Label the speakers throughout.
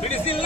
Speaker 1: Medicina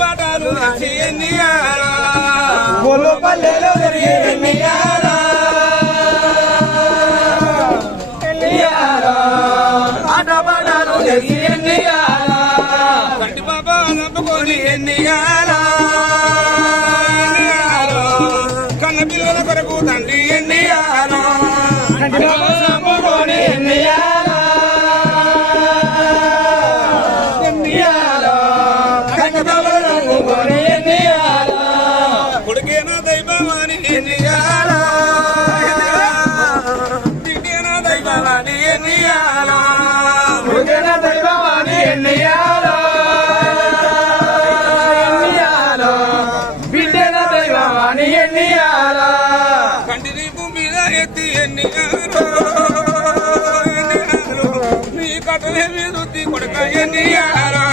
Speaker 1: పటాలు ఎన్నియారా పల్లెలో జరిగే ఎన్నియారా కొడక ఎన్నియారా?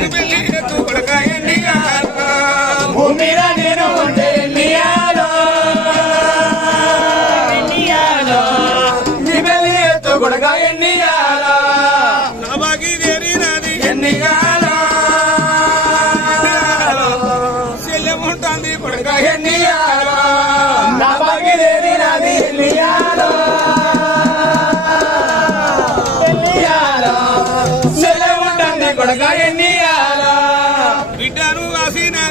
Speaker 2: President.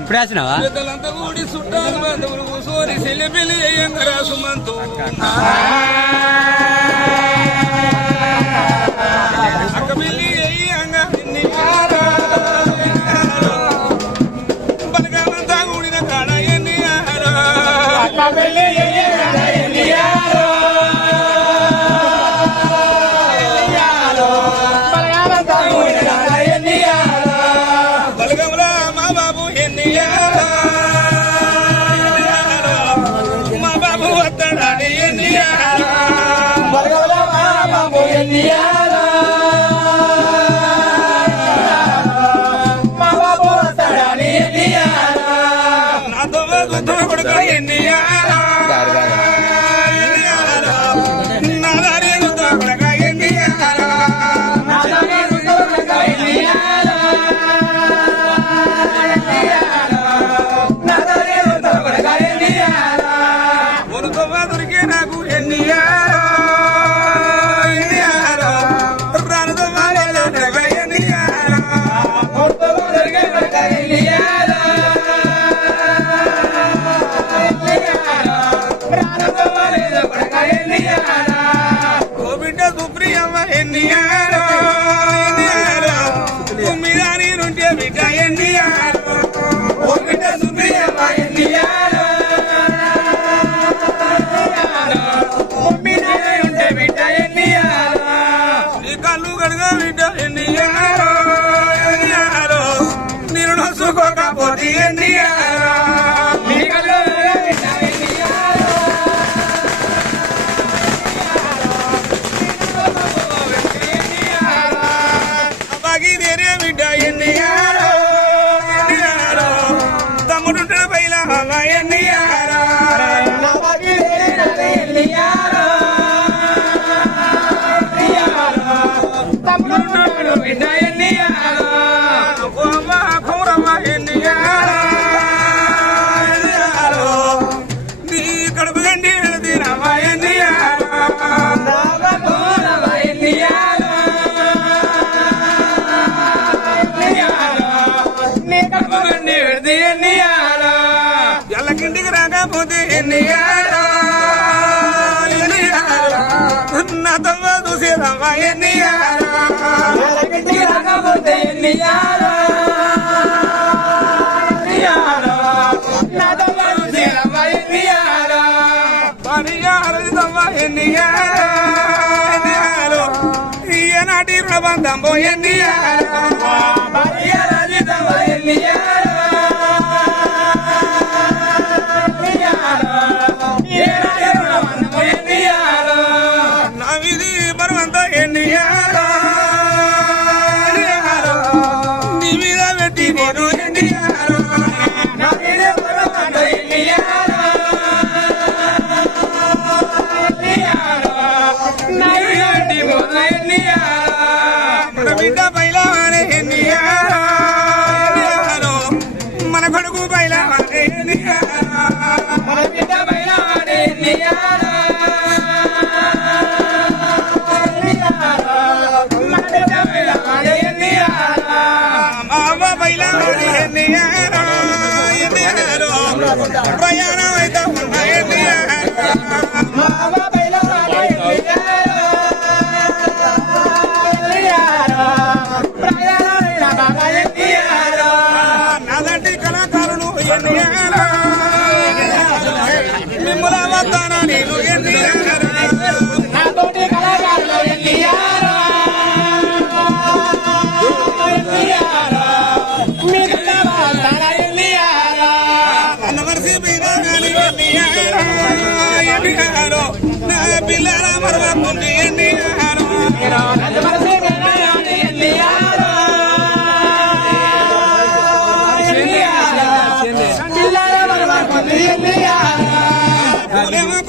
Speaker 2: ఇప్పుడు
Speaker 1: వేసినావా చుట్టాలు బంధువులు కూసోని అయ్యంగరా ఎన్టీఆర్ మీద నేనుంటే బిడ్డ ఎన్టీఆర్ ఓ బిడ్డ సుప్రియమ్మ ఎన్టీఆర్ కళ్ళు కడుగా బిడ్డ ఎన్టీఆర్ నేను నొసుకోకపోతే ఎన్టీఆర్ బిడ్డ ఎన్నియారో ఎల్లకింటికి రాకపోతే ఎన్నియాలో? నా తమ్మ చూసి రమ్మ ఎన్నియాలో? పనియారది తమ్మ ఎన్నియాలో? ఎన్నియాలో? ఈనాటి ప్రబంధంబో ఎన్నియాలో? నవిది మీద పెట్టి నేను ఎన్నియాలో మన బిడ్డ బయలానే మన కొడుకు బయలానే Ryan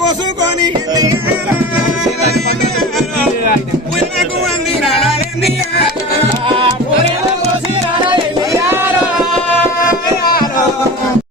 Speaker 1: కోసుకొని